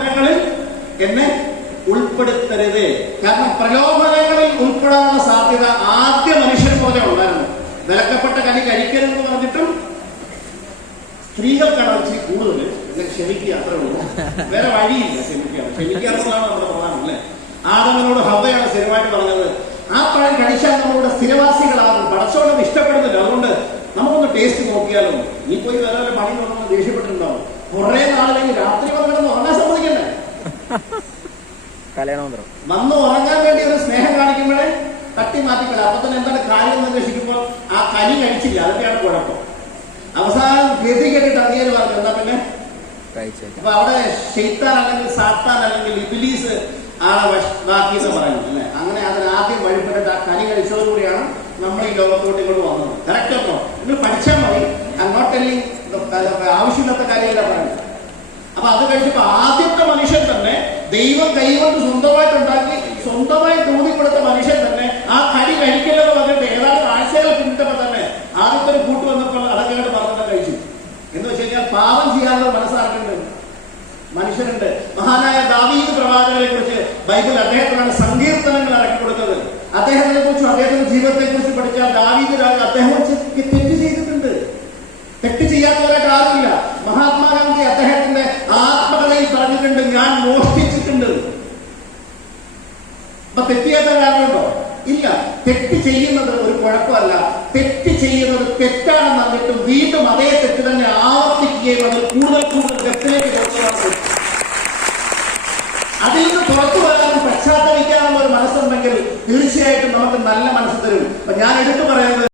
പ്രലോഭനങ്ങളിൽ എന്നെ ഉൾപ്പെടുത്തരുത്. കാരണം പ്രലോഭനങ്ങളിൽ ഉൾപ്പെടാനുള്ള സാധ്യത ആദ്യ മനുഷ്യൻ പോലെ ഉണ്ടായിരുന്നു. വിലക്കപ്പെട്ട കനി കഴിക്കരുതെന്ന് പറഞ്ഞിട്ടും സ്ത്രീകൾക്കാണ് ഇച്ചിരി കൂടുതൽ. എന്നെ ക്ഷമിക്കുക, അത്രേ ഉള്ളൂ, വേറെ വഴിയില്ല. ക്ഷമിക്കുക എന്നുള്ളതാണ് നമ്മുടെ പ്രധാനം അല്ലേ. ആദമിനോട് ഹവ്വയാണ് സ്ഥിരമായിട്ട് പറഞ്ഞത്, ആ പഴം കഴിച്ചാൽ നമ്മളുടെ സ്ഥിരവാസികളാകും. പടച്ചോളം ഇഷ്ടപ്പെടുന്നില്ല, അതുകൊണ്ട് നമുക്കൊന്ന് ടേസ്റ്റ് നോക്കിയാലോ. നീ പോയി വേറെ പണി നോക്കണം ദേഷ്യപ്പെട്ടിട്ടുണ്ടാവും. കുറെ നാളിലേക്ക് രാത്രി വന്നിടന്ന് ഉറങ്ങാൻ സമ്മതിക്കണ്ടേ? വന്ന് ഉറങ്ങാൻ വേണ്ടി ഒരു സ്നേഹം കാണിക്കുമ്പോഴേ തട്ടി മാറ്റിക്കളെ. അപ്പൊ തന്നെ എന്താണ് കാര്യം എന്ന് അന്വേഷിക്കുമ്പോൾ ആ കനി കഴിച്ചില്ല, അതിന്റെയാണ് കുഴപ്പം. അവസാനം ഗതി കേട്ടിട്ട് അങ്ങേര് പറഞ്ഞു എന്താ പിന്നെ. അപ്പൊ അവിടെ ഷെയ്ത്താൻ അല്ലെങ്കിൽ സാത്താൻ അല്ലെങ്കിൽ ഇബിലീസ് ബാക്കി എന്ന് പറയുന്നത് അല്ലെ. അങ്ങനെ അതിന് ആദ്യം വഴിപ്പെട്ടിട്ട് ആ കനി കഴിച്ചതോടുകൂടിയാണ് നമ്മൾ ഈ ലോകത്തോട്ട് ഇങ്ങോട്ട് വന്നത്. കറക്റ്റ് ആണോ? നിങ്ങൾ പഠിച്ചാൽ മതി. അങ്ങോട്ടെല്ലാം ആവശ്യമില്ലാത്ത കാര്യമല്ല പറയുന്നത്. അപ്പൊ അത് കഴിച്ചപ്പോ ആദ്യത്തെ മനുഷ്യൻ തന്നെ ദൈവം കൈകൊണ്ട് സ്വന്തമായിട്ട് ഉണ്ടാക്കി സ്വന്തമായി തോന്നിക്കൊടുത്ത മനുഷ്യൻ തന്നെ ആ കരി കഴിക്കില്ലെന്ന് പറഞ്ഞിട്ട് ഏതാണ്ട് ആഴ്ചകൾ പിന്നിട്ടപ്പോ തന്നെ ആദ്യത്തെ ഒരു കൂട്ട് വന്നപ്പോൾ അടക്കമായിട്ട് പറഞ്ഞിട്ട് കഴിച്ചു. എന്ന് വെച്ച് കഴിഞ്ഞാൽ പാപം ചെയ്യാനുള്ള മനസ്സാർക്കുണ്ട്, മനുഷ്യനുണ്ട്. മഹാനായ ദാവീദ് പ്രവാചകനെ കുറിച്ച് ബൈബിൾ അദ്ദേഹത്തിനാണ് സങ്കീർത്തനങ്ങൾ ഇറക്കി കൊടുത്തത്. അദ്ദേഹത്തിനെ കുറിച്ചും അദ്ദേഹത്തിന്റെ ജീവിതത്തെ കുറിച്ച് പഠിച്ചാൽ ദാവീദ് രാജ അദ്ദേഹം തെറ്റ് ചെയ്തിട്ടുണ്ട്. തെറ്റ് ചെയ്യാത്തവരായിട്ട് ആരുമില്ല. മഹാത്മാഗാന്ധി അദ്ദേഹത്തിന്റെ ആത്മകഥയിൽ പറഞ്ഞിട്ടുണ്ട്, ഞാൻ മോഷ്ടിച്ചിട്ടുണ്ട്. അപ്പൊ തെറ്റ് ചെയ്യാത്ത കാരണമുണ്ടോ? ഇല്ല. തെറ്റ് ചെയ്യുന്നത് ഒരു കുഴപ്പമല്ല. തെറ്റ് ചെയ്യുന്നത് തെറ്റാണെന്ന് പറഞ്ഞിട്ടും വീണ്ടും അതേ തെറ്റ് തന്നെ ആവർത്തിക്കുകയും അത് കൂടുതൽ ഗത്തിലേക്ക് ചേർക്കുകയാണ്. അതിൽ നിന്ന് പുറത്തു വരാനും പശ്ചാത്തലിക്കാനുള്ള ഒരു മനസ്സുണ്ടെങ്കിൽ തീർച്ചയായിട്ടും നമുക്ക് നല്ല മനസ്സ് തരും. അപ്പൊ ഞാൻ എടുത്തു പറയുന്നത്